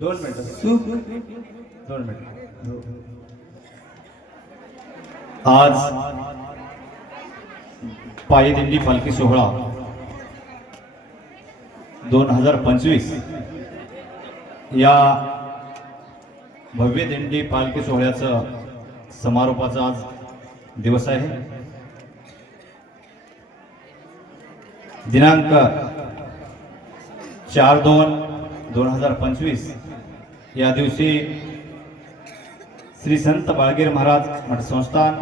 दोन मिनिट. दोन मिनिट. आज पायदिंडी पालखी सोहळा. दोन हजार पंचवीस. या भव्य दिंडी पालखी सोहळ्याचं समारोपाचा आज दिवस आहे. दिनांक चार दोन दोन हजार पंचवीस. या दिवशी श्री संत बाळगीर महाराज मठ संस्थान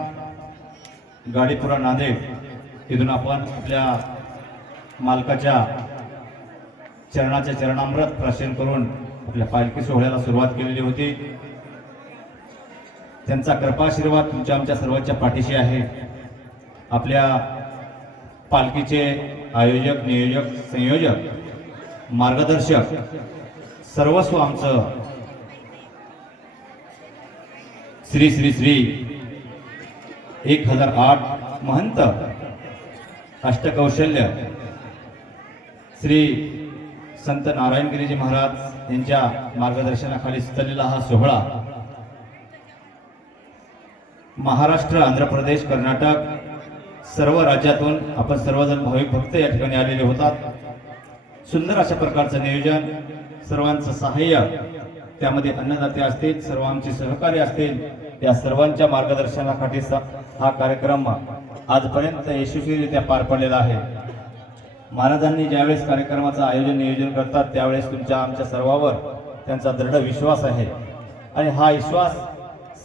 गाडीपुरा नांदेड तिथून आपण आपल्या मालकाच्या चरणाचे चरणामृत प्राशन करून आपल्या पालखी सोहळ्याला सुरुवात केलेली होती. त्यांचा कृपाशीर्वाद तुमच्या आमच्या सर्वांच्या पाठीशी आहे. आपल्या पालखीचे आयोजक नियोजक संयोजक मार्गदर्शक सर्वस्व आमचं. श्री श्री श्री एक हजार आठ महंत अष्टकौशल्य श्री संत नारायणगिरीजी महाराज यांच्या मार्गदर्शनाखाली सुचलेला हा सोहळा. महाराष्ट्र आंध्र प्रदेश कर्नाटक सर्व राज्यातून आपण सर्वजण भाविक भक्त या ठिकाणी आलेले होतात. सुंदर अशा प्रकारचं नियोजन सर्वांचं सहाय्य त्यामध्ये अन्नदाते असतील सर्व आमचे सहकारी असतील या सर्वांच्या मार्गदर्शनाखाली हा कार्यक्रम आजपर्यंत यशस्वीरित्या पार पडलेला आहे. महाराजांनी ज्यावेळेस कार्यक्रमाचं आयोजन नियोजन करतात त्यावेळेस तुमच्या आमच्या सर्वावर त्यांचा दृढ विश्वास आहे. आणि हा विश्वास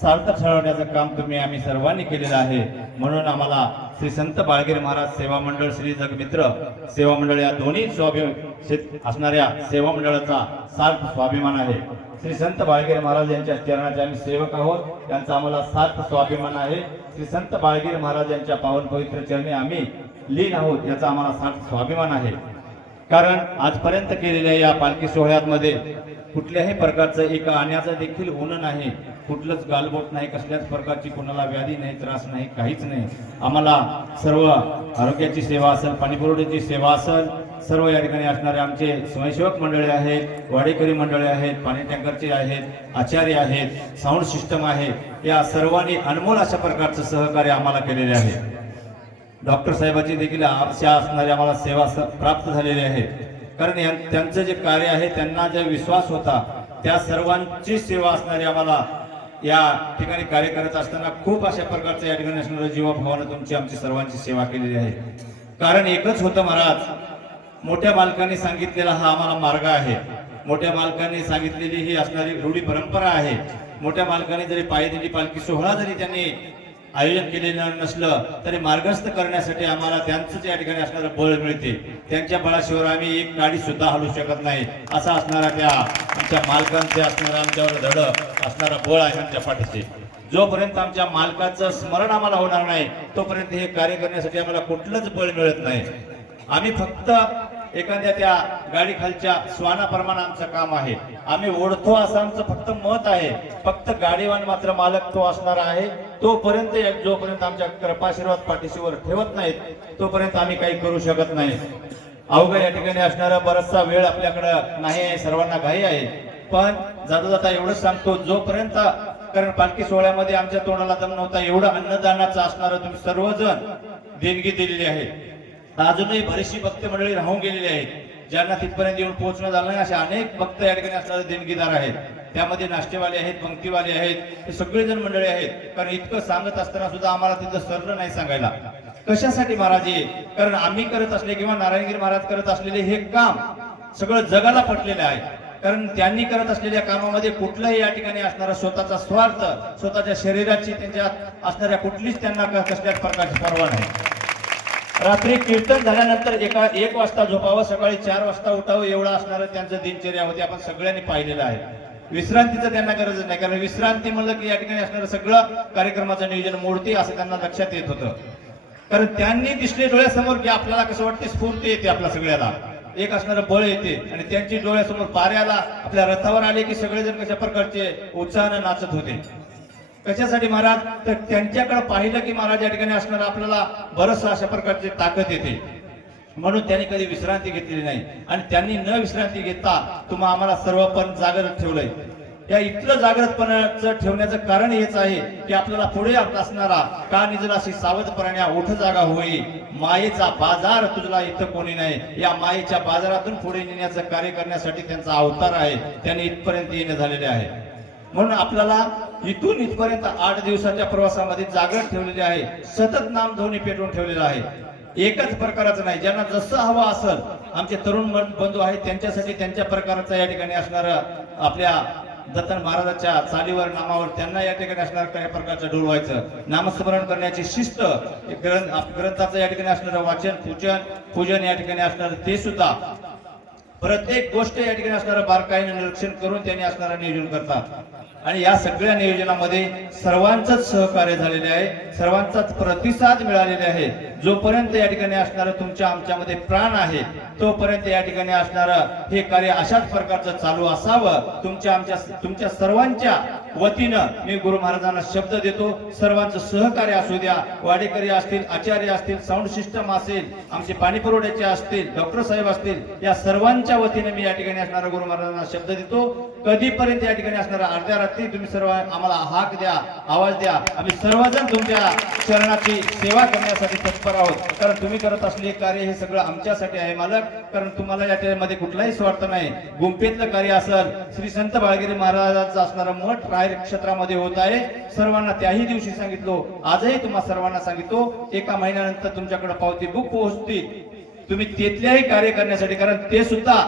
सार्थक ठरवण्याचं काम तुम्ही आम्ही सर्वांनी केलेलं आहे. म्हणून आम्हाला श्री संत बाळगीर महाराज सेवा मंडळ श्री जगमित्र सेवा मंडळ या दोन्ही स्वाभिमान शेत- असणाऱ्या सेवा मंडळाचा सार्थ स्वाभिमान आहे. श्री संत बाळगीर महाराज यांच्या चरणाचे आम्ही सेवक आहोत. त्यांचा आम्हाला सार्थ स्वाभिमान आहे. श्री संत बाळगीर महाराज यांच्या पावन पवित्र चरणी आम्ही लीन आहोत. याचा आम्हाला सार्थ स्वाभिमान आहे. कारण आजपर्यंत केलेल्या या पालखी सोहळ्यामध्ये कुठल्याही प्रकारचं एका आण्याचं देखील होणं नाही. कुठलंच गालबोट नाही कसल्याच प्रकारची कोणाला व्याधी नाही त्रास नाही काहीच नाही. आम्हाला सर्व आरोग्याची सेवा असेल पाणीपुरवठ्याची सेवा असेल सर्व या ठिकाणी असणारे आमचे स्वयंसेवक मंडळे आहेत वाडेकरी मंडळे आहेत पाणी टँकरचे आहेत आचार्य आहेत साऊंड सिस्टम आहे. या सर्वांनी अनमोल अशा प्रकारचं सहकार्य आम्हाला केलेले आहे. डॉक्टर साहेबाची देखील आशा असणारी आम्हाला सेवा स- प्राप्त झालेली आहे. कारण या- त्यांचं जे कार्य आहे त्यांना जे विश्वास होता त्या सर्वांची सेवा असणारी आम्हाला या ठिकाणी कार्य करत असताना खूप अशा प्रकारचं या ठिकाणी असणारं जीवाभावानं तुमची आमची सर्वांची सेवा केलेली आहे. कारण एकच होतं महाराज मोठ्या मालकांनी सांगितलेला हा आम्हाला मार्ग आहे. मोठ्या मालकांनी सांगितलेली ही असणारी रूढी परंपरा आहे. मोठ्या मालकाने जरी पायदिंडी पालखी सोहळा जरी त्यांनी आयोजन केलेलं नसलं तरी मार्गस्थ करण्यासाठी आम्हाला त्यांचंच या ठिकाणी असणारं बळ मिळते. त्यांच्या बळाशिवाय आम्ही एक गाडी सुद्धा हलवू शकत नाही. असा असणारा त्या आमच्या मालकांचे असणारा आमच्यावर धड असणारा बळ आहे आमच्या पाठीचे जोपर्यंत आमच्या मालकाचं स्मरण आम्हाला होणार नाही तोपर्यंत हे कार्य करण्यासाठी आम्हाला कुठलंच बळ मिळत नाही. आम्ही फक्त एखाद्या त्या गाडी खालच्या श्वानाप्रमाणे आमचं काम आहे. आम्ही ओढतो असं आमचं फक्त मत आहे. फक्त गाडीवान मात्र मालक तो असणार आहे. तोपर्यंत जोपर्यंत आमच्या कृपाशीर्वाद पाठीशीवर ठेवत नाहीत तोपर्यंत आम्ही काही करू शकत नाही. अवघड या ठिकाणी असणारा बराचसा वेळ आपल्याकडं नाही आहे सर्वांना घाई आहे. पण जाता जाता एवढंच सांगतो जोपर्यंत कारण पालखी सोहळ्यामध्ये आमच्या तोंडाला दम नव्हता एवढं अन्नदानाचं असणारं तुम्ही सर्वजण देणगी दिलेली आहे. अजूनही बरीचशी भक्त मंडळी राहून गेलेली आहेत ज्यांना तिथपर्यंत येऊन पोहोचणं झालं नाही असे अनेक भक्त या ठिकाणी असणारे देणगीदार आहेत. त्यामध्ये नाश्तेवाले आहेत पंक्तीवाले आहेत हे सगळेजण मंडळी आहेत. कारण इतकं सांगत असताना सुद्धा आम्हाला तिथं सरलं नाही सांगायला. कशासाठी महाराज हे? कारण आम्ही करत असले किंवा नारायणगिरी महाराज करत असलेले हे काम सगळं जगाला पटलेलं आहे. कारण त्यांनी करत असलेल्या कामामध्ये कुठलाही या ठिकाणी असणारा स्वतःचा स्वार्थ स्वतःच्या शरीराची त्यांच्या असणाऱ्या कुठलीच त्यांना कसल्याच प्रकारची परवा नाही. रात्री कीर्तन झाल्यानंतर एका एक वाजता झोपावं सकाळी चार वाजता उठावं एवढा असणारं त्यांचं दिनचर्या होती. आपण सगळ्यांनी पाहिलेलं आहे. विश्रांतीचं त्यांना गरज नाही. कारण विश्रांती म्हणलं की या ठिकाणी असणारं सगळं कार्यक्रमाचं नियोजन मोडते असं त्यांना लक्षात येत होतं. कारण त्यांनी दिसले डोळ्यासमोर की आपल्याला कसं वाटते स्फूर्ती येते आपल्या सगळ्याला. एक असणारं बळ येते आणि त्यांची डोळ्यासमोर पाऱ्याला आपल्या रथावर आले की सगळेजण कशा प्रकारचे उत्साहानं नाचत होते. कशासाठी महाराज तर त्यांच्याकडे पाहिलं की महाराज या ठिकाणी असणार आपल्याला बरंच अशा प्रकारची ताकद येते. म्हणून त्यांनी कधी विश्रांती घेतलेली नाही. आणि त्यांनी न विश्रांती घेता तुम्हा आम्हाला सर्व पण जागृत ठेवलंय. या इथलं जागृतपणाचं ठेवण्याचं कारण हेच आहे की आपल्याला पुढे असणारा का निजलाशी सावधपणाने ओठ जागा होई. मायेचा बाजार तुझला इथं कोणी नाही. या मायेच्या बाजारातून पुढे नेण्याचं कार्य करण्यासाठी त्यांचा अवतार आहे. त्यांनी इथपर्यंत येणे झालेले आहे. म्हणून आपल्याला इथून इथपर्यंत आठ दिवसाच्या प्रवासामध्ये जागृत ठेवलेली आहे. सतत नाम ध्वनी पेटवून ठेवलेला आहे. एकच प्रकाराचं नाही. ज्यांना जसं हवं असेल आमचे तरुण बंधू आहेत त्यांच्यासाठी त्यांच्या प्रकाराचा या ठिकाणी असणार आपल्या दत्तन महाराजाच्या चालीवर नामावर त्यांना या ठिकाणी असणार काही प्रकारचं डोलवायचं नामस्मरण करण्याची शिस्त ग्रंथ ग्रंथाचं या ठिकाणी असणारं वाचन पूजन पूजन या ठिकाणी असणार ते सुद्धा प्रत्येक गोष्ट या ठिकाणी असणारं बारकाईने निरीक्षण करून त्यांनी असणारं नियोजन करतात. आणि या सगळ्या नियोजनामध्ये सर्वांचंच सहकार्य झालेले आहे सर्वांचाच प्रतिसाद मिळालेले आहे. जोपर्यंत या ठिकाणी असणारं तुमच्या आमच्यामध्ये प्राण आहे तोपर्यंत या ठिकाणी असणारं हे कार्य अशाच प्रकारचं चालू असावं. तुमच्या आमच्या तुमच्या सर्वांच्या वतीनं मी गुरु महाराजांना शब्द देतो सर्वांचं सहकार्य असू द्या. वाडेकरी असतील आचार्य असतील साऊंड सिस्टम असेल आमचे पाणी पुरवठ्याचे असतील डॉक्टर साहेब असतील या सर्वांच्या वतीने मी या ठिकाणी असणारा गुरु महाराजांना शब्द देतो. कधीपर्यंत या ठिकाणी असणारा अर्ध्या रात्री तुम्ही सर्व आम्हाला हाक द्या आवाज द्या. आम्ही सर्वजण तुमच्या चरणाची सेवा करण्यासाठी तत्पर आहोत. कारण तुम्ही करत असलेले कार्य हे सगळं आमच्यासाठी आहे मालक. कारण तुम्हाला याच्यामध्ये कुठलाही स्वार्थ नाही. गुंपेतलं कार्य असेल श्री संत बाळगिरी महाराजांचं असणारं मठ राय क्षेत्रामध्ये होत आहे. सर्वांना त्याही दिवशी सांगितलो. आजही तुम्हाला सर्वांना सांगितलो एका महिन्यानंतर तुमच्याकडे पावती बुक पोहोचतील. तुम्ही तिथल्याही कार्य करण्यासाठी कारण ते सुद्धा